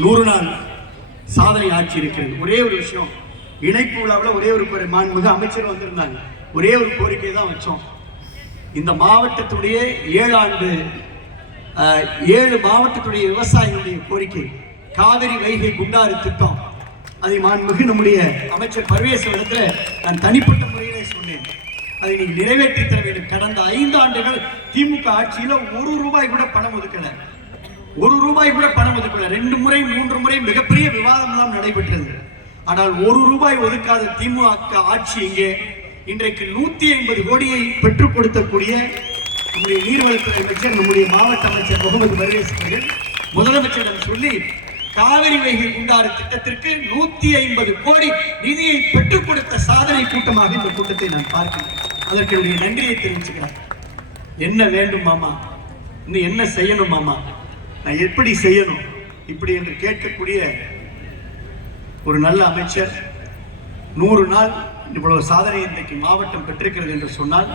100 நாள் சாதனை ஆட்சி இருக்கிறது. ஒரே ஒரு விஷயம், இணைப்பு விழாவில் ஒரே ஒரு மாண்புமிகு அமைச்சர் வந்திருந்தாங்க. ஒரே ஒரு கோரிக்கை தான் வச்சோம். இந்த மாவட்டத்துடைய 7 மாவட்டத்துடைய விவசாயிகளுடைய கோரிக்கை, காவிரி வைகை குண்டாறு திட்டம், அதை மாண்புமிகு நம்முடைய அமைச்சர் பர்வேஸ் இடத்துல நான் தனிப்பட்ட முறையிலே சொன்னேன். அதை நீங்க நிறைவேற்றி தர வேண்டும். கடந்த 5 ஆண்டுகள் திமுக ஆட்சியில 1 ரூபாய் கூட பணம் ஒதுக்கல. 1 ரூபாய் கூட பணம் ஒதுக்கல. 2 முறை 3 முறை மிகப்பெரிய விவாதம் எல்லாம் நடைபெற்றது. ஆனால் 1 ரூபாய் ஒதுக்காத திமுக ஆட்சி இங்கே இன்றைக்கு 150 கோடியை பெற்றுக் கொடுக்கக்கூடிய நம்முடைய நீர்வளத்துறை அமைச்சர், நம்முடைய மாவட்ட அமைச்சர் முகமது பர்வேஸ் அவர்கள் முதலமைச்சரிடம் சொல்லி காவிரி வைகை குண்டாறு திட்டத்திற்கு 150 கோடி நிதியை பெற்றுக் கொடுத்த சாதனை கூட்டமாக இந்த கூட்டத்தை நான் பார்க்கிறேன். அதற்கு என்னுடைய நன்றியை தெரிவிச்சுக்கிறேன். என்ன வேண்டும் மாமா, இன்னும் என்ன செய்யணும் மாமா, நான் எப்படி செய்யணும் இப்படி என்று கேட்கக்கூடிய ஒரு நல்ல அமைச்சர் 100 நாள் இவ்வளவு சாதனை இன்றைக்கு மாவட்டம் பெற்றிருக்கிறது என்று சொன்னால்,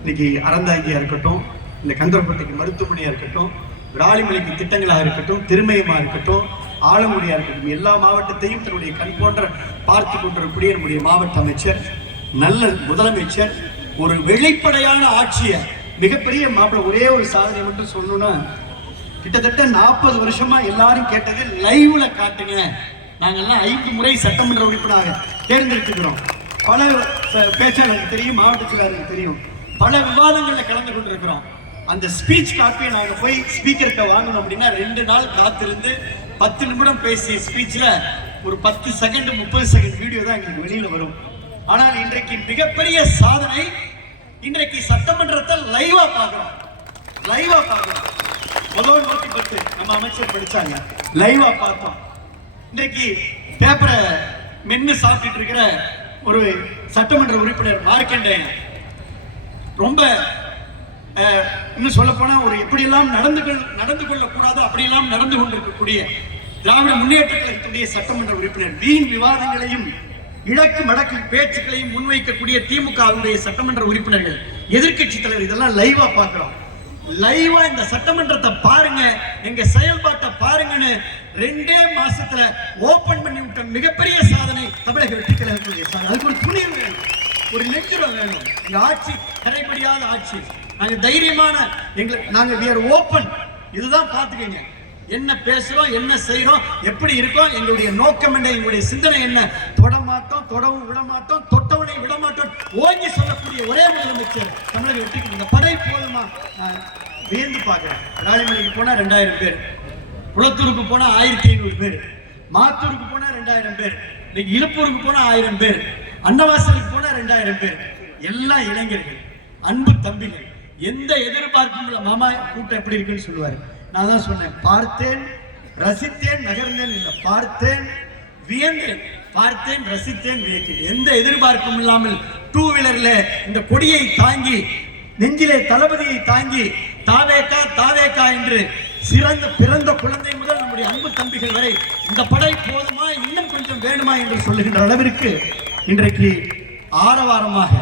இன்னைக்கு அறந்தாங்கியா இருக்கட்டும், இந்த கந்தரப்பட்டிக்கு மருத்துவமனையா இருக்கட்டும், விராலிமலைக்கு திட்டங்களாக இருக்கட்டும், திருமயமா இருக்கட்டும், ஆலங்குடியா இருக்கட்டும், எல்லா மாவட்டத்தையும் தன்னுடைய கண் போன்ற பார்த்து கொண்டிருக்கக்கூடிய நம்முடைய மாவட்ட அமைச்சர், நல்ல முதலமைச்சர், ஒரு வெளிப்படையான ஆட்சியை, மிகப்பெரிய மாப்பிள்ள. ஒரே ஒரு சாதனை மட்டும் சொல்லணும்னா, கிட்டத்தட்ட 40 வருஷமா எல்லாரும் கேட்டது லைவ்ல காட்டுங்க. நாங்கெல்லாம் 5 முறை சட்டமன்ற உறுப்பினராக தேர்ந்தெடுத்துக்கிறோம். பல பேச்சாளருக்கு தெரியும், மாவட்ட செயலாளருக்கு தெரியும், பல விவாதங்களில் கலந்து கொண்டிருக்கிறோம். அந்த ஸ்பீச் காப்பியை நாங்கள் போய் ஸ்பீக்கர்கிட்ட வாங்கணும் அப்படின்னா 2 நாள் காத்திருந்து 10 நிமிடம் பேசிய ஸ்பீச்சில் ஒரு 10 செகண்ட் 30 செகண்ட் வீடியோ தான் எங்களுக்கு வெளியில வரும். ஆனால் இன்றைக்கு மிகப்பெரிய சாதனை, இன்றைக்கு சட்டமன்றத்தை லைவா பார்க்கிறோம். முதல் 110 நம்ம அமைச்சர் படிச்சாங்க, லைவா பார்த்தோம். இன்றைக்கு பேப்பரை மென்னு சாப்பிட்டு இருக்கிற ஒரு சட்டமன்ற உறுப்பினர் மார்க்கண்டேயன், ரொம்ப இன்னும் சொல்ல போனா ஒரு எப்படியெல்லாம் நடந்து கொள்ளக்கூடாதோ அப்படியெல்லாம் நடந்து கொண்டிருக்கக்கூடிய திராவிட முன்னேற்ற கழகத்துடைய சட்டமன்ற உறுப்பினர், வீண் விவாதங்களையும் இலக்கு மடக்கு பேச்சுக்களையும் முன்வைக்கக்கூடிய திமுகவுடைய சட்டமன்ற உறுப்பினர்கள், எதிர்கட்சி தலைவர், இதெல்லாம் லைவா பார்க்கிறோம். லைவா இந்த சட்டமன்றத்தை பாருங்க, எங்க செயல்பாட்டை பாருங்கன்னு 2 மாசத்துல ஓபன் பண்ணி விட்ட மிகப்பெரிய சாதனை தமிழக வெற்றி கழகத்துடைய சாதனை. அதுக்கு ஒரு துணிவு வேணும், ஒரு நெஞ்சுரம் வேணும். இந்த ஆட்சி கரைபடியாத ஆட்சி. நாங்க தைரியமான, நாங்க we are open. இதுதான் பாத்துக்கங்க, என்ன பேசுறோம், என்ன செய்யறோம், எப்படி இருக்கோம், எங்களுடைய நோக்கம் என்ன, எங்களுடைய சிந்தனை என்ன, தொடமாட்டோம், தொடவும் விடமாட்டோம், தொட்டவனை விடமாட்டோம், ஓங்கி சொல்லக்கூடிய ஒரே முதலமைச்சர் தமிழக வெற்றி. இந்த படை போதுமா? வியந்து பார்க்கிறேன். ராணிமலைக்கு போனா 2000 பேர், குளத்தூருக்கு போனா 1500 பேர், மாத்தூருக்கு போனா 2000 பேர், இழுப்பூருக்கு போனா 1000 பேர், அன்னவாசலுக்கு போனா 2000 பேர், எல்லாம் இளைஞர்கள், அன்பு தம்பிகள். எந்த எதிர்பார்ப்பும் இல்லை. மாமா கூட்டம் எப்படி இருக்குன்னு சொல்லுவாரு. நான் தான் சொன்னேன், பார்த்தேன், ரசித்தேன், நகர்ந்தேன் இல்லை, பார்த்தேன், வியந்தேன், பார்த்தேன், ரசித்தேன், வியக்கிறேன். எந்த எதிர்பார்ப்பும் இல்லாமல் 2 வீலர்ல இந்த கொடியை தாங்கி, நெஞ்சிலே தளபதியை தாங்கி, தாவேக்கா என்று பிறந்த குழந்தை முதல் நம்முடைய அன்பு தம்பிகள் வரை இந்த படை போதுமா, இன்னும் கொஞ்சம் வேணுமா என்று சொல்லுகின்ற அளவிற்கு இன்றைக்கு ஆரவாரமாக,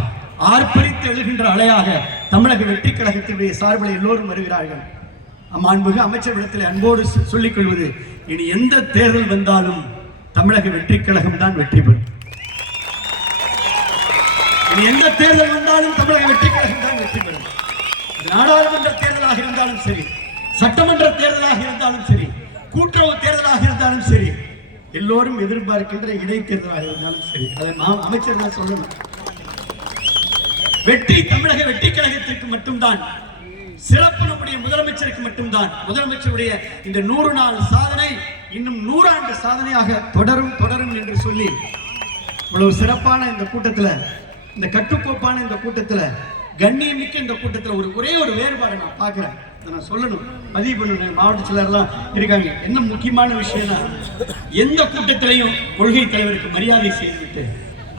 ஆர்ப்பரித்து எழுகின்ற அலையாக தமிழக வெற்றி கழகத்தினுடைய சார்பில் எல்லோரும் வருகிறார்கள். மாண்புமிகு அமைச்சரிடத்தில் அன்போடு சொல்லிக் கொள்வது, இனி எந்த தேர்தல் வந்தாலும் தமிழக வெற்றி கழகம் தான் வெற்றி பெறும். இனி எந்த தேர்தல் வந்தாலும் தமிழக வெற்றி கழகம் தான் வெற்றி பெறும். நாடாளுமன்ற தேர்தலாக இருந்தாலும் சரி, சட்டமன்ற தேர்தலாக இருந்தாலும் சரி, கூட்டுறவு தேர்தலாக இருந்தாலும் சரி, எல்லோரும் எதிர்பார்க்கின்ற இடைத்தேர்தலாக இருந்தாலும் சரி, அதை அமைச்சர் தான் சொல்லணும். வெற்றி தமிழக வெற்றி கழகத்திற்கு மட்டும்தான், சிறப்பு நம்முடைய முதலமைச்சருக்கு மட்டும்தான். முதலமைச்சருடைய இந்த 100 நாள் சாதனை இன்னும் 100 ஆண்டு சாதனையாக தொடரும் என்று சொல்லி, இவ்வளவு சிறப்பான இந்த கூட்டத்தில், இந்த கட்டுக்கோப்பான இந்த கூட்டத்தில், கண்ணியமிக்க இந்த கூட்டத்தில் ஒரே ஒரு வேறுபாடு நான் பார்க்கிறேன். நான் சொல்லணும், பதிவு பண்ணணும். மாவட்ட செயலர்லாம் இருக்காங்க. என்ன முக்கியமான விஷயம்னா, எந்த கூட்டத்திலையும் கொள்கை தலைவருக்கு மரியாதை செய்துவிட்டு,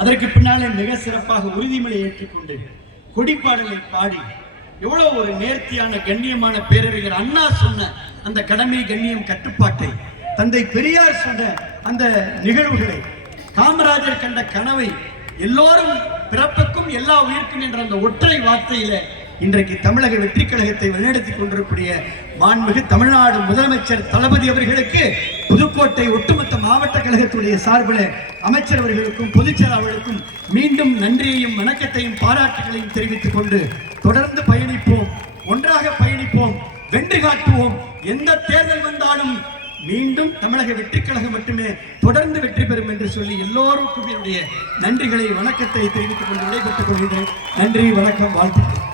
அதற்கு பின்னாலே மிக சிறப்பாக உறுதிமொழி ஏற்றுக்கொண்டு கொடிப்பாடலை பாடி, எவ்வளவு ஒரு நேர்த்தியான கண்ணியமான பேரறிஞர் அண்ணா சொன்ன அந்த கடமை, கண்ணியம், கட்டுப்பாட்டை, தந்தை பெரியார் சொன்ன அந்த நிகழ்வுகளை, காமராஜர் கண்ட கனவை, எல்லோரும் பிறப்புக்கும் எல்லா உயிர்க்கும் என்ற அந்த ஒற்றை வார்த்தையில இன்றைக்கு தமிழக வெற்றி கழகத்தை வழிநடத்தி கொண்டிருக்கூடிய மாண்புமிகு தமிழ்நாடு முதலமைச்சர் தளபதி அவர்களுக்கு புதுக்கோட்டை ஒட்டுமொத்த மாவட்ட கழகத்துடைய சார்பில் அமைச்சர் அவர்களுக்கும் பொதுச் செயலாளர்களுக்கும் மீண்டும் நன்றியையும் வணக்கத்தையும் பாராட்டுகளையும் தெரிவித்துக் கொண்டு தொடர்ந்து பயணிப்போம், ஒன்றாக பயணிப்போம், வென்று காட்டுவோம். எந்த தேர்தல் வந்தாலும் மீண்டும் தமிழக வெற்றி கழகம் மட்டுமே தொடர்ந்து வெற்றி பெறும் என்று சொல்லி எல்லோருக்கும் என்னுடைய நன்றிகளை வணக்கத்தை தெரிவித்துக் கொண்டு விடைபெற்றுக் கொள்கிறேன். நன்றி, வணக்கம், வாழ்த்துக்கள்.